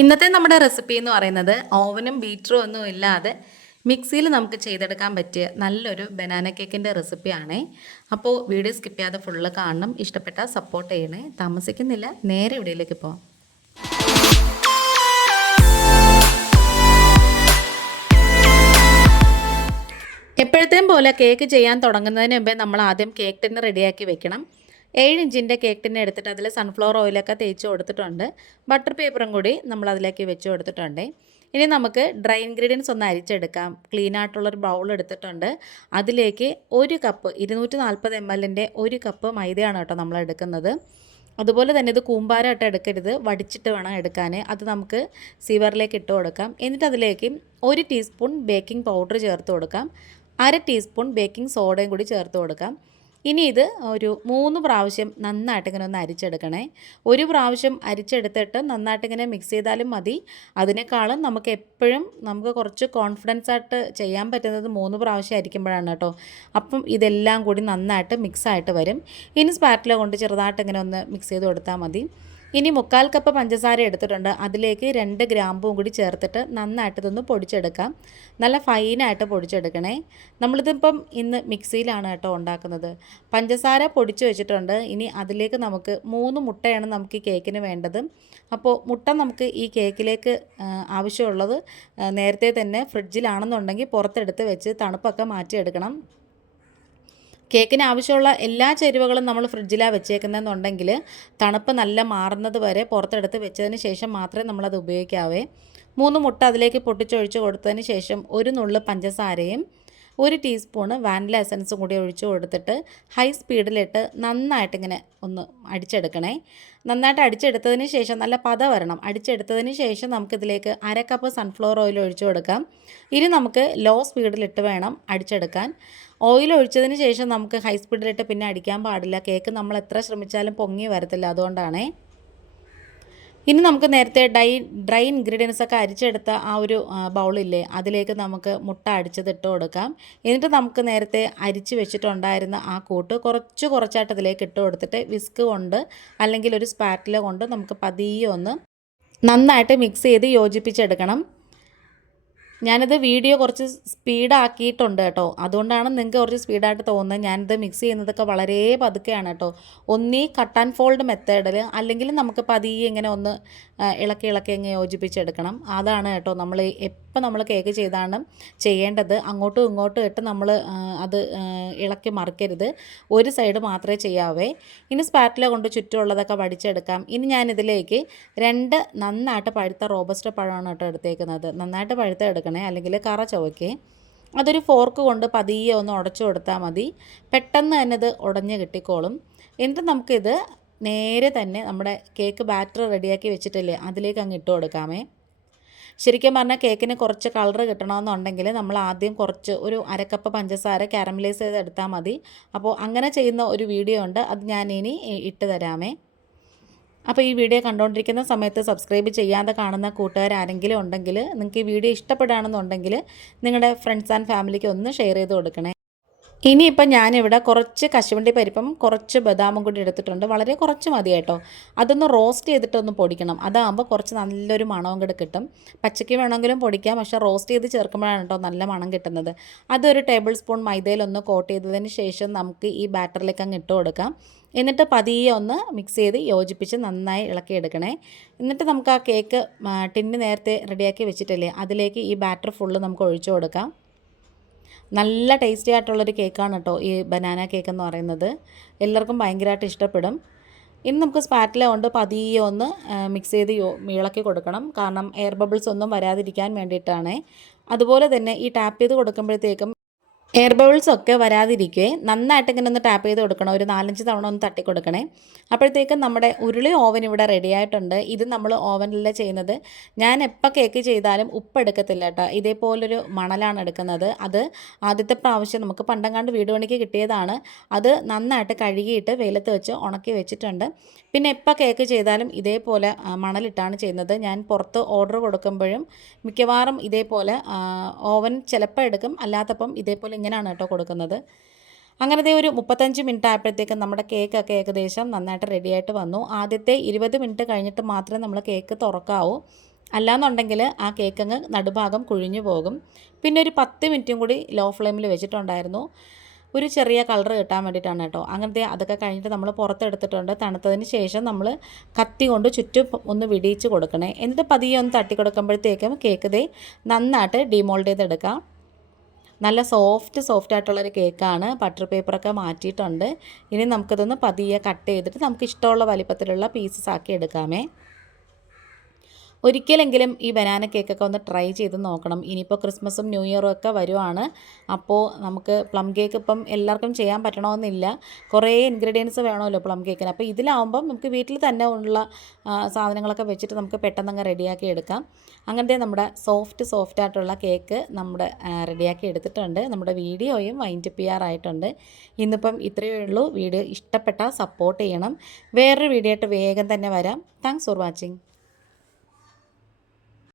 ഇന്നത്തെ നമ്മുടെ റെസിപ്പി എന്ന് പറയുന്നത് ഓവനും ബീറ്ററും ഒന്നും ഇല്ലാതെ മിക്സിയിൽ നമുക്ക് ചെയ്തെടുക്കാൻ പറ്റിയ നല്ലൊരു ബനാന കേക്കിൻ്റെ റെസിപ്പിയാണേ. അപ്പോൾ വീഡിയോ സ്കിപ്പ് ചെയ്യാതെ ഫുള്ള് കാണണം. ഇഷ്ടപ്പെട്ടാൽ സപ്പോർട്ട് ചെയ്യണേ. താമസിക്കുന്നില്ല, നേരെ വീഡിയോയിലേക്ക് പോകാം. എപ്പോഴത്തെയും പോലെ കേക്ക് ചെയ്യാൻ തുടങ്ങുന്നതിന് മുമ്പേ നമ്മൾ ആദ്യം കേക്ക് ടിന്ന് റെഡിയാക്കി വെക്കണം. 7 ഇഞ്ചിൻ്റെ കേക്ക് ടിന്ന് എടുത്തിട്ട് അതിൽ സൺഫ്ലവർ ഓയിലൊക്കെ തേച്ച് കൊടുത്തിട്ടുണ്ട്. ബട്ടർ പേപ്പറും കൂടി നമ്മൾ അതിലേക്ക് വെച്ച് കൊടുത്തിട്ടുണ്ട്. ഇനി നമുക്ക് ഡ്രൈ ഇൻഗ്രീഡിയൻസ് ഒന്ന് അരിച്ചെടുക്കാം. ക്ലീൻ ആയിട്ടുള്ളൊരു ബൗൾ എടുത്തിട്ടുണ്ട്. അതിലേക്ക് 1 കപ്പ് 240 ml ഒരു കപ്പ് മൈദയാണ് കേട്ടോ നമ്മൾ എടുക്കുന്നത്. അതുപോലെ തന്നെ ഇത് കൂമ്പാരമായിട്ട് എടുക്കരുത്, വടിച്ചിട്ട് വേണം എടുക്കാൻ. അത് നമുക്ക് സീവറിലേക്ക് ഇട്ട് കൊടുക്കാം. എന്നിട്ട് അതിലേക്ക് 1 ടീസ്പൂൺ ബേക്കിംഗ് പൗഡർ ചേർത്ത് കൊടുക്കാം. 1/2 ടീസ്പൂൺ ബേക്കിംഗ് സോഡയും കൂടി ചേർത്ത് കൊടുക്കാം. ഇനി ഇത് ഒരു 3 പ്രാവശ്യം നന്നായിട്ട് ഇങ്ങനെ ഒന്ന് അരിച്ചെടുക്കണേ. ഒരു പ്രാവശ്യം അരിച്ചെടുത്തിട്ട് നന്നായിട്ട് ഇങ്ങനെ മിക്സ് ചെയ്താലും മതി. അതിനേക്കാളും നമുക്ക് എപ്പോഴും കുറച്ച് കോൺഫിഡൻസ് ആയിട്ട് ചെയ്യാൻ പറ്റുന്നത് 3 പ്രാവശ്യം അരിക്കുമ്പോഴാണ് കേട്ടോ. അപ്പം ഇതെല്ലാം കൂടി നന്നായിട്ട് മിക്സായിട്ട് വരും. ഇനി സ്പാറ്റില കൊണ്ട് ചെറുതായിട്ട് ഇങ്ങനെ ഒന്ന് മിക്സ് ചെയ്ത് കൊടുത്താൽ മതി. ഇനി 1/4 കപ്പ് പഞ്ചസാര എടുത്തിട്ടുണ്ട്. അതിലേക്ക് 2 ഗ്രാമ്പും കൂടി ചേർത്തിട്ട് നന്നായിട്ട് ഇതൊന്ന് പൊടിച്ചെടുക്കാം. നല്ല ഫൈനായിട്ട് പൊടിച്ചെടുക്കണേ. നമ്മളിതിപ്പം ഇന്ന് മിക്സിയിലാണ് കേട്ടോ ഉണ്ടാക്കുന്നത്. പഞ്ചസാര പൊടിച്ച് വെച്ചിട്ടുണ്ട്. ഇനി അതിലേക്ക് നമുക്ക് 3 മുട്ടയാണ് നമുക്ക് ഈ കേക്കിന് വേണ്ടത്. അപ്പോൾ മുട്ട നമുക്ക് ഈ കേക്കിലേക്ക് ആവശ്യമുള്ളത് നേരത്തെ തന്നെ ഫ്രിഡ്ജിലാണെന്നുണ്ടെങ്കിൽ പുറത്തെടുത്ത് വെച്ച് തണുപ്പൊക്കെ മാറ്റിയെടുക്കണം. കേക്കിന് ആവശ്യമുള്ള എല്ലാ ചേരുവകളും നമ്മൾ ഫ്രിഡ്ജിലാണ് വെച്ചേക്കുന്നതെന്നുണ്ടെങ്കിൽ തണുപ്പ് നല്ല മാറുന്നത് വരെ പുറത്തെടുത്ത് വെച്ചതിന് ശേഷം മാത്രമേ നമ്മളത് ഉപയോഗിക്കാവേ. 3 മുട്ട അതിലേക്ക് പൊട്ടിച്ചൊഴിച്ച് കൊടുത്തതിന് ശേഷം 1 നുള്ള് പഞ്ചസാരയും 1 ടീസ്പൂണ് വാനില എസൻസും കൂടി ഒഴിച്ച് കൊടുത്തിട്ട് ഹൈ സ്പീഡിലിട്ട് നന്നായിട്ടിങ്ങനെ ഒന്ന് അടിച്ചെടുക്കണേ. നന്നായിട്ട് അടിച്ചെടുത്തതിന് ശേഷം നല്ല പത വരണം. അടിച്ചെടുത്തതിന് ശേഷം നമുക്കിതിലേക്ക് 1/2 കപ്പ് സൺഫ്ലവർ ഓയിൽ ഒഴിച്ച് കൊടുക്കാം. ഇനി നമുക്ക് ലോ സ്പീഡിലിട്ട് വേണം അടിച്ചെടുക്കാൻ. ഓയിൽ ഒഴിച്ചതിന് ശേഷം നമുക്ക് ഹൈ സ്പീഡിലിട്ട് പിന്നെ അടിക്കാൻ പാടില്ല. കേക്ക് നമ്മൾ എത്ര ശ്രമിച്ചാലും പൊങ്ങി വരത്തില്ല, അതുകൊണ്ടാണേ. ഇനി നമുക്ക് നേരത്തെ ഡ്രൈ ഇൻഗ്രീഡിയൻസ് ഒക്കെ അരിച്ചെടുത്ത ആ ഒരു ബൗളില്ലേ, അതിലേക്ക് നമുക്ക് മുട്ട അടിച്ചതിട്ട് കൊടുക്കാം. എന്നിട്ട് നമുക്ക് നേരത്തെ അരിച്ച് വെച്ചിട്ടുണ്ടായിരുന്ന ആ കൂട്ട് കുറച്ചായിട്ട് അതിലേക്ക് ഇട്ട് കൊടുത്തിട്ട് വിസ്ക് കൊണ്ട് അല്ലെങ്കിൽ ഒരു സ്പാറ്റില കൊണ്ട് നമുക്ക് പതിയെ ഒന്ന് നന്നായിട്ട് മിക്സ് ചെയ്ത് യോജിപ്പിച്ചെടുക്കണം. ഞാനിത് വീഡിയോ കുറച്ച് സ്പീഡാക്കിയിട്ടുണ്ട് കേട്ടോ. അതുകൊണ്ടാണ് നിങ്ങൾക്ക് കുറച്ച് സ്പീഡായിട്ട് തോന്നുന്നത്. ഞാനിത് മിക്സ് ചെയ്യുന്നതൊക്കെ വളരെ പതുക്കെയാണ് കേട്ടോ. ഒന്നീ കട്ട് ആൻഡ് ഫോൾഡ് മെത്തേഡിൽ, അല്ലെങ്കിൽ നമുക്ക് പതിയെ ഇങ്ങനെ ഒന്ന് ഇളക്കി അങ്ങ് യോജിപ്പിച്ചെടുക്കണം. അതാണ് കേട്ടോ നമ്മൾ എപ്പോൾ നമ്മൾ കേക്ക് ചെയ്താണ് ചെയ്യേണ്ടത്. അങ്ങോട്ടും ഇങ്ങോട്ടും ഇട്ട് നമ്മൾ അത് ഇളക്കി മറിക്കരുത്. ഒരു സൈഡ് മാത്രമേ ചെയ്യാവേ. ഇനി സ്പാറ്റില കൊണ്ട് ചുറ്റുമുള്ളതൊക്കെ വടിച്ചെടുക്കാം. ഇനി ഞാനിതിലേക്ക് 2 നന്നായിട്ട് പഴുത്ത റോബസ്റ്റ പഴമാണ് കേട്ടോ എടുത്തേക്കുന്നത്. നന്നായിട്ട് പഴുത്ത എടുക്കണം, അല്ലെങ്കിൽ കറ ചുവയ്ക്കേ. അതൊരു ഫോർക്ക് കൊണ്ട് പതിയെ ഒന്ന് ഉടച്ചു കൊടുത്താൽ മതി. പെട്ടെന്ന് തന്നെ ഇത് ഉടഞ്ഞ് കിട്ടിക്കോളും. എന്നിട്ട് നമുക്കിത് നേരെ തന്നെ നമ്മുടെ കേക്ക് ബാറ്റർ റെഡിയാക്കി വെച്ചിട്ടില്ലേ, അതിലേക്ക് അങ്ങ് ഇട്ട് കൊടുക്കാമേ. ശരിക്കും പറഞ്ഞാൽ കേക്കിന് കുറച്ച് കളർ കിട്ടണമെന്നുണ്ടെങ്കിൽ നമ്മൾ ആദ്യം ഒരു 1/2 കപ്പ് പഞ്ചസാര കാരമലൈസ് ചെയ്ത് എടുത്താൽ മതി. അപ്പോൾ അങ്ങനെ ചെയ്യുന്ന ഒരു വീഡിയോ ഉണ്ട്, അത് ഞാൻ ഇനി ഇട്ട് തരാമേ. അപ്പോൾ ഈ വീഡിയോ കണ്ടുകൊണ്ടിരിക്കുന്ന സമയത്ത് സബ്സ്ക്രൈബ് ചെയ്യാതെ കാണുന്ന കൂട്ടുകാർ ആരെങ്കിലും ഉണ്ടെങ്കിൽ, നിങ്ങൾക്ക് ഈ വീഡിയോ ഇഷ്ടപ്പെടുകയാണെന്നുണ്ടെങ്കിൽ നിങ്ങളുടെ ഫ്രണ്ട്സ് ആൻഡ് ഫാമിലിക്ക് ഒന്ന് ഷെയർ ചെയ്ത് കൊടുക്കണേ. ഇനിയിപ്പോൾ ഞാനിവിടെ കുറച്ച് കശുവണ്ടി പരിപ്പും കുറച്ച് ബദാമും കൂടി എടുത്തിട്ടുണ്ട്. വളരെ കുറച്ച് മതി കേട്ടോ. അതൊന്ന് റോസ്റ്റ് ചെയ്തിട്ടൊന്ന് പൊടിക്കണം. അതാകുമ്പോൾ കുറച്ച് നല്ലൊരു മണവും കൂടെ കിട്ടും. പച്ചയ്ക്ക് വേണമെങ്കിലും പൊടിക്കാം, പക്ഷേ റോസ്റ്റ് ചെയ്ത് ചേർക്കുമ്പോഴാണ് കേട്ടോ നല്ല മണം കിട്ടുന്നത്. അതൊരു ടേബിൾ സ്പൂൺ മൈദയിലൊന്ന് കോട്ട് ചെയ്തതിന് ശേഷം നമുക്ക് ഈ ബാറ്ററിലേക്ക് അങ്ങ് ഇട്ട് കൊടുക്കാം. എന്നിട്ട് പതിയെ ഒന്ന് മിക്സ് ചെയ്ത് യോജിപ്പിച്ച് നന്നായി ഇളക്കിയെടുക്കണേ. എന്നിട്ട് നമുക്ക് ആ കേക്ക് ടിന്ന് നേരത്തെ റെഡിയാക്കി വെച്ചിട്ടില്ലേ, അതിലേക്ക് ഈ ബാറ്റർ ഫുള്ള് നമുക്ക് ഒഴിച്ചു കൊടുക്കാം. നല്ല ടേസ്റ്റി ആയിട്ടുള്ളൊരു കേക്കാണ് കേട്ടോ ഈ ബനാന കേക്ക് എന്ന് പറയുന്നത്. എല്ലാവർക്കും ഭയങ്കരമായിട്ട് ഇഷ്ടപ്പെടും. ഇനി നമുക്ക് സ്പാറ്റില കൊണ്ട് പതിയെ ഒന്ന് മിക്സ് ചെയ്ത് ഇളക്കി കൊടുക്കണം. കാരണം എയർ ബബിൾസ് ഒന്നും വരാതിരിക്കാൻ വേണ്ടിയിട്ടാണ്. അതുപോലെ തന്നെ ഈ ടാപ്പ് ചെയ്ത് കൊടുക്കുമ്പോഴത്തേക്കും എയർ ബബിൾസ് ഒക്കെ വരാതിരിക്കേ നന്നായിട്ട് ഇങ്ങനെ ഒന്ന് ടാപ്പ് ചെയ്ത് കൊടുക്കണം. ഒരു 4-5 തവണ ഒന്ന് തട്ടി കൊടുക്കണേ. അപ്പോഴത്തേക്കും നമ്മുടെ ഉരുളി ഓവൻ ഇവിടെ റെഡി ആയിട്ടുണ്ട്. ഇത് നമ്മൾ ഓവനിലല്ല ചെയ്യുന്നത്. ഞാൻ എപ്പോൾ കേക്ക് ചെയ്താലും ഉപ്പ് എടുക്കത്തില്ല കേട്ടോ. ഇതേപോലൊരു മണലാണ് എടുക്കുന്നത്. അത് ആദ്യത്തെ പ്രാവശ്യം നമുക്ക് പണ്ടങ്ങാണ്ട് വീട് പണിക്ക് കിട്ടിയതാണ്. അത് നന്നായിട്ട് കഴുകിയിട്ട് വെയിലത്ത് വെച്ച് ഉണക്കി വെച്ചിട്ടുണ്ട്. പിന്നെ എപ്പോൾ കേക്ക് ചെയ്താലും ഇതേപോലെ മണലിട്ടാണ് ചെയ്യുന്നത്. ഞാൻ പുറത്ത് ഓർഡർ കൊടുക്കുമ്പോഴും മിക്കവാറും ഇതേപോലെ ഓവൻ ചിലപ്പോൾ എടുക്കും, അല്ലാത്തപ്പം ഇതേപോലെ ഇങ്ങനെയാണ് കേട്ടോ കൊടുക്കുന്നത്. അങ്ങനത്തെ ഒരു 35 മിനിറ്റ് ആയപ്പോഴത്തേക്കും നമ്മുടെ കേക്കൊക്കെ ഏകദേശം നന്നായിട്ട് റെഡിയായിട്ട് വന്നു. ആദ്യത്തെ 20 മിനിറ്റ് കഴിഞ്ഞിട്ട് മാത്രമേ നമ്മൾ കേക്ക് തുറക്കാവൂ. അല്ലാന്നുണ്ടെങ്കിൽ ആ കേക്കങ്ങ് നടുഭാഗം കുഴിഞ്ഞു പോകും. പിന്നെ ഒരു 10 മിനിറ്റും കൂടി ലോ ഫ്ലെയിമിൽ വെച്ചിട്ടുണ്ടായിരുന്നു. ഒരു ചെറിയ കളർ കിട്ടാൻ വേണ്ടിയിട്ടാണ് കേട്ടോ. അങ്ങനത്തെ അതൊക്കെ കഴിഞ്ഞിട്ട് നമ്മൾ പുറത്തെടുത്തിട്ടുണ്ട്. തണുത്തതിന് ശേഷം നമ്മൾ കത്തി കൊണ്ട് ചുറ്റും ഒന്ന് വിടിയിച്ച് കൊടുക്കണേ. എന്നിട്ട് പതിയെ ഒന്ന് തട്ടി കൊടുക്കുമ്പോഴത്തേക്കും കേക്ക് ദേ നന്നായിട്ട് ഡിമോൾഡ് ചെയ്തെടുക്കാം. നല്ല സോഫ്റ്റ് ആയിട്ടുള്ളൊരു കേക്കാണ്. ബട്ടർ പേപ്പറൊക്കെ മാറ്റിയിട്ടുണ്ട്. ഇനി നമുക്കിതൊന്ന് പതിയെ കട്ട് ചെയ്തിട്ട് നമുക്ക് ഇഷ്ടമുള്ള വലിപ്പത്തിലുള്ള പീസസ് ആക്കി എടുക്കാമേ. ഒരിക്കലെങ്കിലും ഈ ബനാന കേക്കൊക്കെ ഒന്ന് ട്രൈ ചെയ്ത് നോക്കണം. ഇനിയിപ്പോൾ ക്രിസ്മസും ന്യൂ ഇയറും ഒക്കെ വരുവാണ്. അപ്പോൾ നമുക്ക് പ്ലം കേക്ക് ഇപ്പം എല്ലാവർക്കും ചെയ്യാൻ പറ്റണമെന്നില്ല. കുറേ ഇൻഗ്രീഡിയൻസ് വേണമല്ലോ പ്ലം കേക്കിന്. അപ്പോൾ ഇതിലാവുമ്പം നമുക്ക് വീട്ടിൽ തന്നെ ഉള്ള സാധനങ്ങളൊക്കെ വെച്ചിട്ട് നമുക്ക് പെട്ടെന്നങ്ങ് റെഡിയാക്കി എടുക്കാം. അങ്ങനത്തെ നമ്മുടെ സോഫ്റ്റ് ആയിട്ടുള്ള കേക്ക് നമ്മുടെ റെഡിയാക്കി എടുത്തിട്ടുണ്ട്. നമ്മുടെ വീഡിയോയും വൈൻഡപ്പ് ചെയ്യാറായിട്ടുണ്ട്. ഇന്നിപ്പം ഇത്രയേ ഉള്ളൂ. വീഡിയോ ഇഷ്ടപ്പെട്ടാൽ സപ്പോർട്ട് ചെയ്യണം. വേറൊരു വീഡിയോ ആയിട്ട് വേഗം തന്നെ വരാം. Thanks for watching.